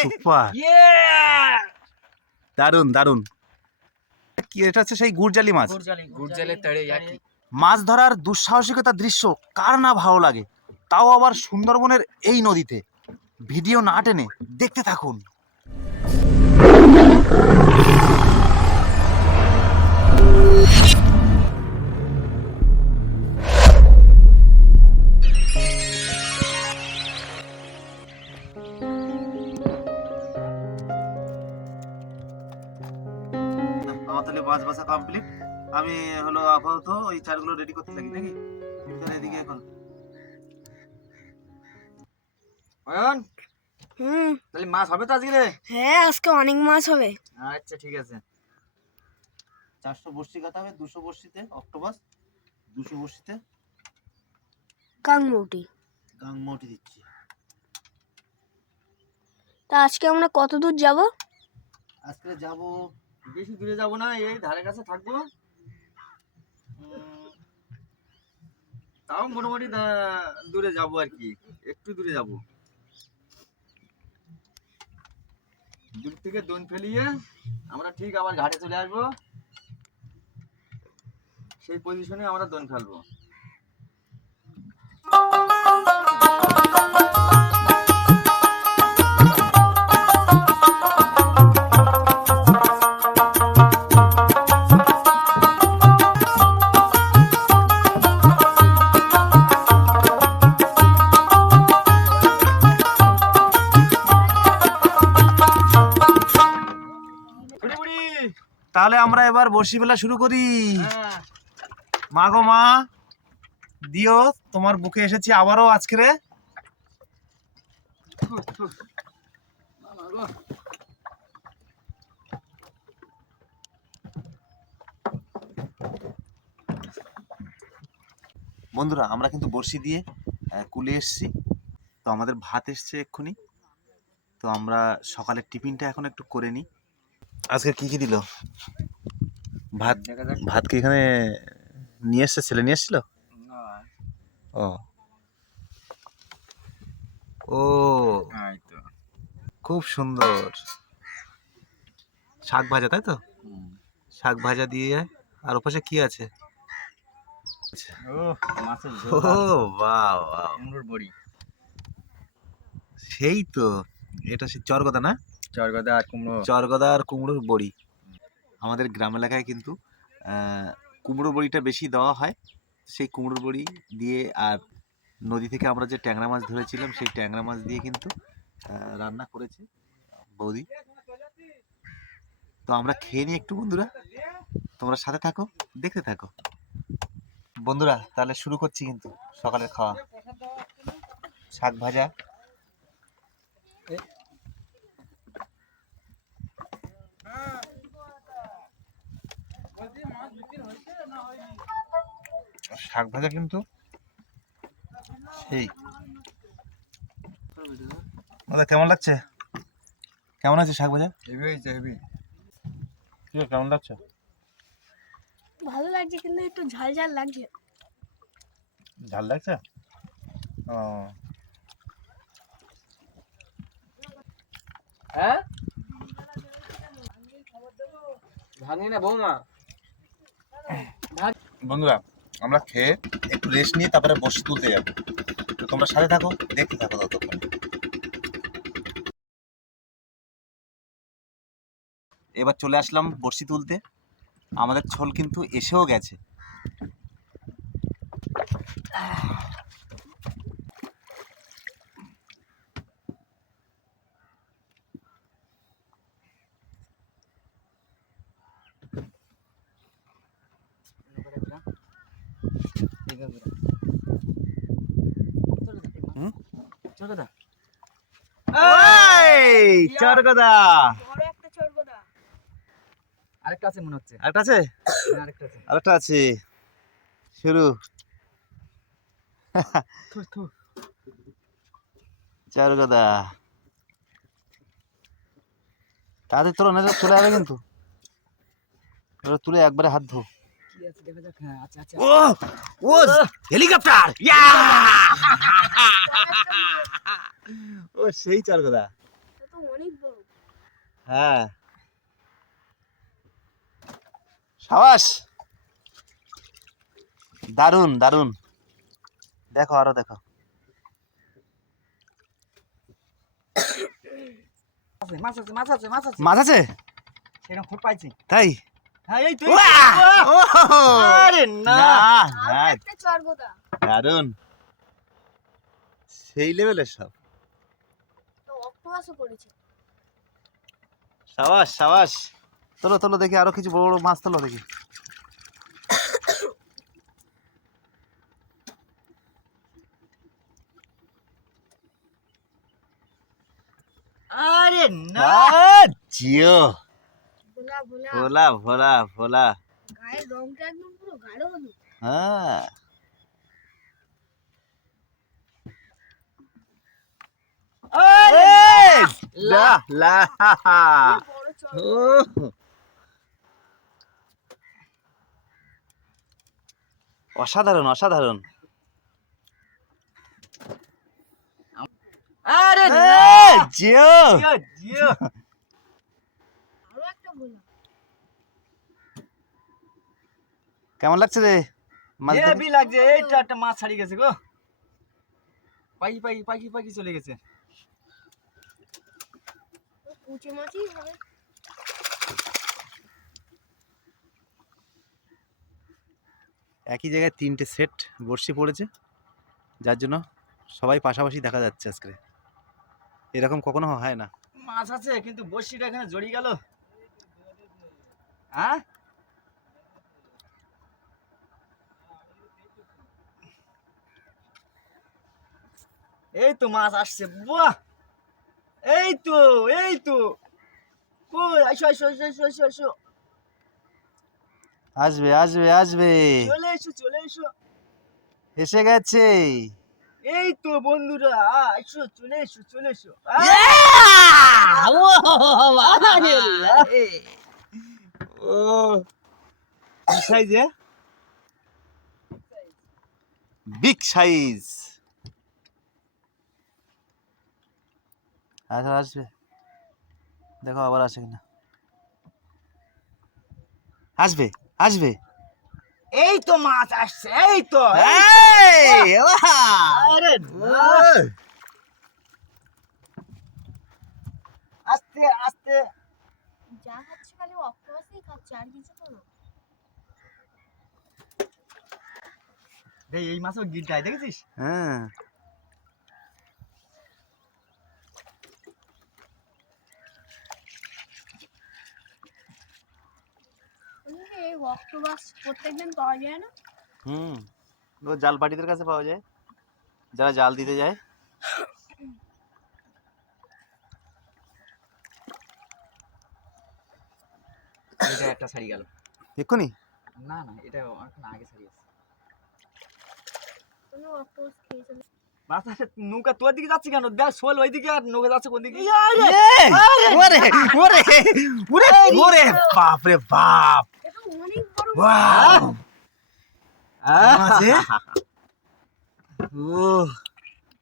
Super, দারুন দারুন। কি এটা হচ্ছে সেই গুড়জালি মাছ। গুড়জালের তড়ে একই। মাছ ধরার দুঃসাহসিকতার দৃশ্য কার না ভালো লাগে, তাও আবার সুন্দরবনের এই নদীতে। ভিডিও না টেনে দেখতে থাকুন। আমার তাহলে মাছ বাছা কমপ্লিট। আমি হলো আপাতত ওই চারগুলো রেডি করতে থাকি নাকি? তাহলে এদিকে এখন অয়ন, তাহলে মাছ হবে তো আজকে রে? হ্যাঁ, আজকে অনেক মাছ হবে। আচ্ছা ঠিক আছে। 400 বড়শি কাটা হবে, 200 বড়শিতে অক্টোপাস, 200 বড়শিতে কাংমৌটি। গাংমোটি দিচ্ছি। তা আজকে আমরা কত দূর যাব? আজকে যাব, বেশি দূরে যাব না, এই ধারে কাছে থাকবো। তাও মোটামুটি দূরে যাব আর কি, একটু দূরে যাব। দূর থেকে দোন ফেলিয়ে আমরা ঠিক আবার ঘাটে চলে আসবো। সেই পজিশনে আমরা দোন ফেলবো। তাহলে আমরা এবার বড়শি ফেলা শুরু করি। মা গো মা, দিও তোমার বুকে এসেছি আবারও আজকে রে। বন্ধুরা, আমরা কিন্তু বড়শি দিয়ে কুলে এসছি। তো আমাদের ভাত এসছে এক্ষুনি। তো আমরা সকালের টিফিনটা এখন একটু করে নিই। আজকে কি কি দিল? ভাত, ভাত কি এখানে নিয়ে এসছে, ছেলে নিয়ে এসছিল? ও ও, খুব সুন্দর শাক ভাজা, তাই তো? শাক ভাজা দিয়ে, আর ওপাশে কি আছে? ও মাছের ও বাহ বাহ, কুমড়োর বড়ি। সেই তো, এটা সেই চরগদা না? চরগদা আর কুমড়ো। চরগদা আর কুমড়োর বড়ি। আমাদের গ্রাম এলাকায় কিন্তু কুমড়োর বড়িটা বেশি দেওয়া হয়। সেই কুমড়োর বড়ি দিয়ে, আর নদী থেকে আমরা যে ট্যাংরা মাছ ধরেছিলাম সেই ট্যাংরা মাছ দিয়ে কিন্তু রান্না করেছে বৌদি। তো আমরা খেয়ে নিই একটু বন্ধুরা, তোমরা সাথে থাকো, দেখতে থাকো বন্ধুরা। তাহলে শুরু করছি কিন্তু সকালের খাওয়া। শাক ভাজা, শাক ভাজা কিন্তু সেই। দাদা কেমন লাগছে? কেমন আছে শাক ভাজা? হেভি হয়েছে, হেভি। কি কেমন লাগছে? ভালো লাগছে, কিন্তু একটু ঝাল ঝাল লাগছে। ঝাল লাগছে? ও, হ্যাঁ ভাঙি না বৌমা। বন্ধুরা, আমরা খেয়ে একটু রেস্ট নিয়ে তারপরে বসে তুলতে যাবো। তো তোমরা সাথে থাকো, দেখতে থাকো ততক্ষণ। এবার চলে আসলাম বড়শি তুলতে। আমাদের ছোল কিন্তু এসেও গেছে। চরগদা চরগদা বড় একটা চরগদা। আরেকটা আছে মনে হচ্ছে। আরেকটা আছে, আরেকটা আছে। আরেকটা আছে। শুরু। চরগদা তাদের তোর নজর চলে যাবে কিন্তু। তুলে একবারে হাত ধো। কি আছে দেখা যাক। হ্যাঁ আচ্ছা আচ্ছা। ও ও, হেলিকপ্টার! ইয়া! ও সেই চরগদা। হ্যাঁ, সাবাস, দারুন দারুন। দেখো আরো দেখো। মাছ আছে মাছ আছে মাছ আছে মাছ আছে সেরকম খুব পাইছি। তাই? হ্যাঁ এই তো আরে না আরো একটা চর্বদা। দারুন, সেই লেভেলের সব। তো অক্টোপাসও পড়েছে। সাবাস সাবাস। তোলো তোলো দেখি, আরো কিছু বড় বড় মাছ তোলো দেখি। আরে না জিও, ভোলা ভোলা। ভোলা ভোলা ভোলা। গায়ের রংটা একদম পুরো গাঢ় হলুদ। হ্যাঁ, আরে লা লা। বড় চর্বদা। ও, অসাধারণ অসাধারণ। আরে না জিও, জিও জিও আরো একটা ভোলা। কেমন লাগছে রে মাছ দেখে? হেভি লাগছে। এইটা একটা মাছ ছাড়িয়ে গেছে গো। পাখি পাখি পাখি পাখি চলে গেছে। কুচে মাছই হবে। একই জায়গায় 3টে সেট বড়শি পড়েছে, যার জন্য সবাই পাশাপাশি দেখা যাচ্ছে আজকে। এরকম কখনো হয় না। মাছ আছে কিন্তু বড়শিটা এখানে জড়িয়ে গেল। হ্যাঁ এই তো মাছ আসছে। বাহ এই তো এই তো কই আসো আসো আসো আসো আসো আসো আসবে আসবে আসবে, চলে এসো চলে এসো। এসে গেছে। এই তো বন্ধুরা আসো চলে এসো চলে এসো। ও, কি সাইজ? Big size. আচ্ছা আসবে, দেখো আবার আসে কিনা। আসবে আসবে। এই তো মাছ আসছে এই তো এই, ওয়াও! আরে না আস্তে আস্তে যা খাচ্ছে খালি অক্টোপাসই খাচ্ছে, আর কিছু তো না। এই মাছও গিলটায় দেখেছিস। হ্যাঁ, এই অক্টোপাস প্রত্যেকদিন পাওয়া যায় না। হুম, ও জাল পাটিদের কাছে পাওয়া যায়, যারা জাল দিতে যায়। এটা একটা ছাড়ি গেল। এক্ষুনি না না এটা অনেকক্ষণ আগে ছাড়িয়েছে। কোনো অক্টোপাস খেয়ে চলে। মাছ আছে নৌকা তোর দিকে যাচ্ছে কেন? দেখ শোল ওইদিকে আর নৌকা যাচ্ছে কোন দিকে? এই, ওরে ওরে ওরে ওরে, বাপ রে বাপ! এটা অনেক বড়। ওয়াও! মাছ, এ? ও,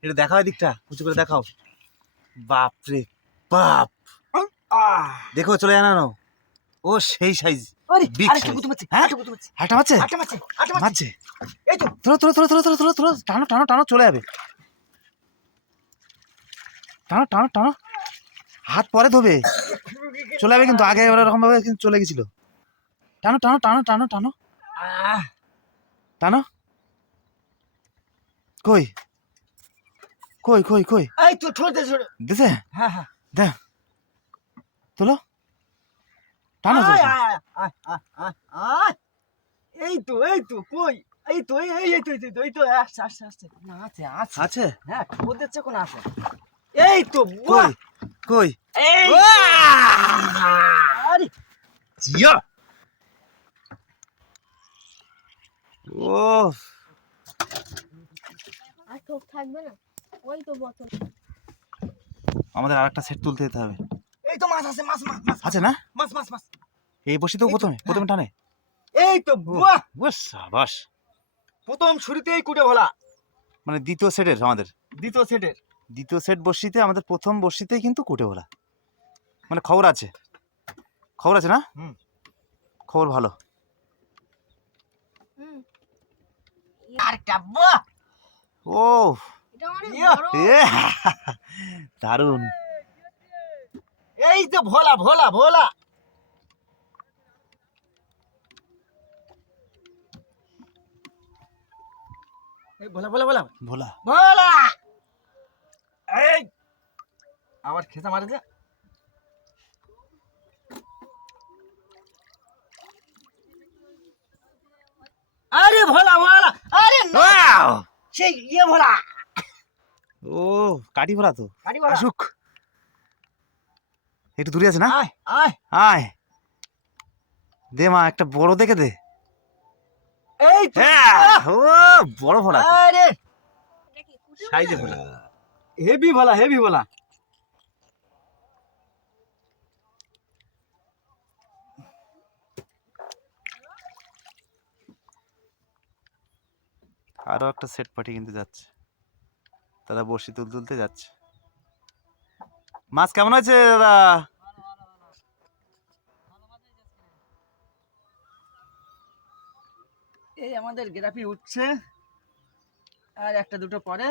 এটা দেখাও, এদিকটা উঁচু করে দেখাও। বাপ রে বাপ! দেখো চলে জানানো। ও সেই সাইজ, বিগ সাইজ। হ্যাঁ, হাঁটা মারছে মারছে। এই তো ধরো ধরো ধরো ধরো ধরো ধরো ধরো, টানো টানো টানো, চলে যাবে। টানো টানো টানো, হাত পরে ধোবে, চলে যাবে কিন্তু। আগে এরকম ভাবে কিন্তু চলে গেছিল। টানো টানো টানো টানো টানো টানো। কই কই কই কই? এই তো ছোটে ছোট। দিছে? হ্যাঁ হ্যাঁ দেখ, তোলো, টানো আয়, জোরে। আয়, আয়, আয়, আয়, আয়। এই তো কই এই তো এই তো আসছে আসছে আসছে না আছে আছে আছে? হ্যাঁ ঠোঁট দিচ্ছে কোন আছে। এই তো কই কই? এই আরে জিয়া! ও, আর ঠোক থাকবে না। ওই তো বোতল। আমাদের আরেকটা সেট তুলতে যেতে হবে। এই তো মাছ আছে মাছ মাছ মাছ আছে না? মাছ মাছ মাছ এই বসিতেও প্রথমে প্রথমে টানে। এই তো বাহ ও সাবাস! প্রথম শুরুতেই কুটে ভোলা। মানে দ্বিতীয় সেটের আমাদের, দ্বিতীয় সেটের দ্বিতীয় সেট বসিতে আমাদের প্রথম বসিতেই কিন্তু কুটে ওরা। মানে খবর আছে, খবর আছে না? হুম। খবর ভালো। হুম, আরেকটা বাহ ও এটা অনেক ইয়া, বড়। এ দারুণ। এই তো ভোলা ভোলা ভোলা। এই ভোলা ভোলা ভোলা ভোলা ভোলা। এই আবার খেসা মারেছে। আরে ভোলা ভোলা, আরে না, ওয়াও! সেই ইয়ে ভোলা, ও কাটি ভোলা তো। কাটি ভোলা। আসুক, একটু দূরে আছে না? আয় আয়, আয় দে মা, একটা বড় দেখে দে। এই তো হ্যাঁ, ও বড় ভোলা তো, আরে এটা কি কুটে সাইজে ভোলা। হেভি ভোলা হেভি ভোলা। আরো একটা সেট পার্টি কিন্তু যাচ্ছে, তারা বড়শি তুলতে যাচ্ছে। মাছ কেমন আছে দাদা? এই আমাদের গ্রাফি উঠছে, আর একটা দুটো পরে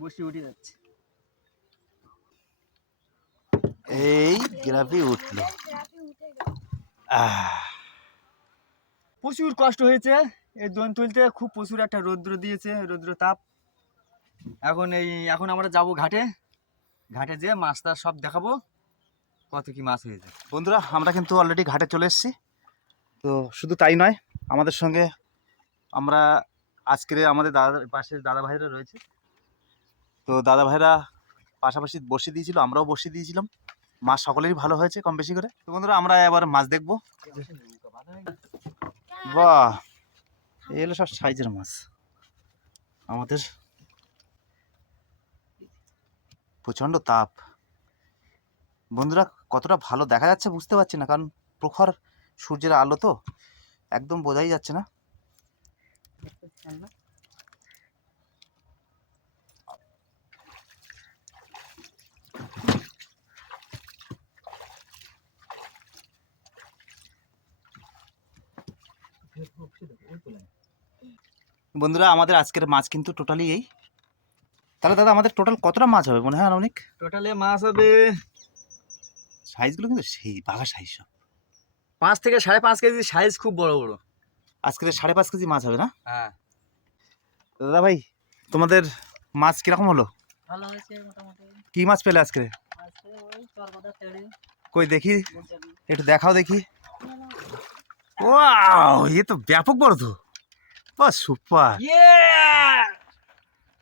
বসে উঠে যাচ্ছে। এই গ্রাফি উঠলো। রাতে উঠে গেল। আহ, প্রচুর কষ্ট হয়েছে এই দোন তুলতে, খুব প্রচুর একটা রৌদ্র দিয়েছে, রৌদ্র তাপ। এখন আমরা যাব ঘাটে, ঘাটে যেয়ে মাছ টাছ সব দেখাবো কত কি মাছ হয়েছে। বন্ধুরা আমরা কিন্তু অলরেডি ঘাটে চলে এসেছি। তো শুধু তাই নয়, আমাদের সঙ্গে আমরা আজকের আমাদের পাশের দাদা ভাইরা রয়েছে। তো দাদা ভাইরা পাশাপাশি বসিয়ে দিয়েছিল, আমরাও বসিয়ে দিয়েছিলাম। মাছ সকলেরই ভালো হয়েছে কম বেশি করে। তো বন্ধুরা আমরা এবার মাছ দেখবো। বাহ, এই হলো সব সাইজের মাছ। আমাদের প্রচণ্ড তাপ বন্ধুরা, কতটা ভালো দেখা যাচ্ছে বুঝতে পারছি না, কারণ প্রখর সূর্যের আলো তো একদম বোঝাই যাচ্ছে না। বন্ধুরা আমাদের আজকের মাছ কিন্তু টোটালি এই। তাহলে দাদা আমাদের টোটাল কতটা মাছ হবে মনে হয় অনেক? টোটালে মাছ হবে সাইজগুলো কিন্তু সেই বাঘা সাইজ সব। 5 থেকে 5.5 কেজি সাইজ, খুব বড় বড়। আজকের 5.5 কেজি মাছ হবে না? হ্যাঁ, তো দাদা ভাই তোমাদের মাছ কিরকম হলো? ভালো হয়েছে মোটামুটি। কি মাছ পেলে আজকে? আজকে ওই চরবাদা তেড়ে কই দেখি, গুলজাবি। একটু দেখাও দেখি। ওয়াও, এ তো ব্যাপক বড় তো। বাহ সুপার,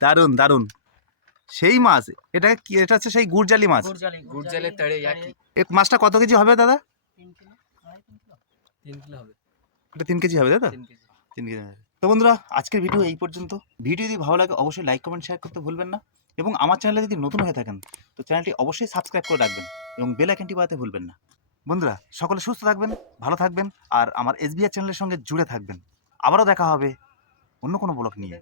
দারুন দারুন, সেই মাছ। এটা কি, এটা হচ্ছে সেই গুড়জালি মাছ। গুলজালে তেড়ে একই। এই মাছটা কত কেজি হবে দাদা? 3 কিলো, 3 কিলো হবে। এটা 3 কেজি হবে দাদা? 3 কেজি। 3 কেজি হবে। তো বন্ধুরা আজকের ভিডিও এই পর্যন্ত। ভিডিও যদি ভালো লাগে অবশ্যই লাইক কমেন্ট শেয়ার করতে ভুলবেন না, এবং আমার চ্যানেলে যদি নতুন হয়ে থাকেন তো চ্যানেলটি অবশ্যই সাবস্ক্রাইব করে রাখবেন এবং বেল আইকনটি বাজাতে ভুলবেন না। বন্ধুরা সকলে সুস্থ থাকবেন, ভালো থাকবেন, আর আমার এসবিআর চ্যানেলের সঙ্গে জুড়ে থাকবেন। আবারও দেখা হবে অন্য কোনো ব্লগ নিয়ে।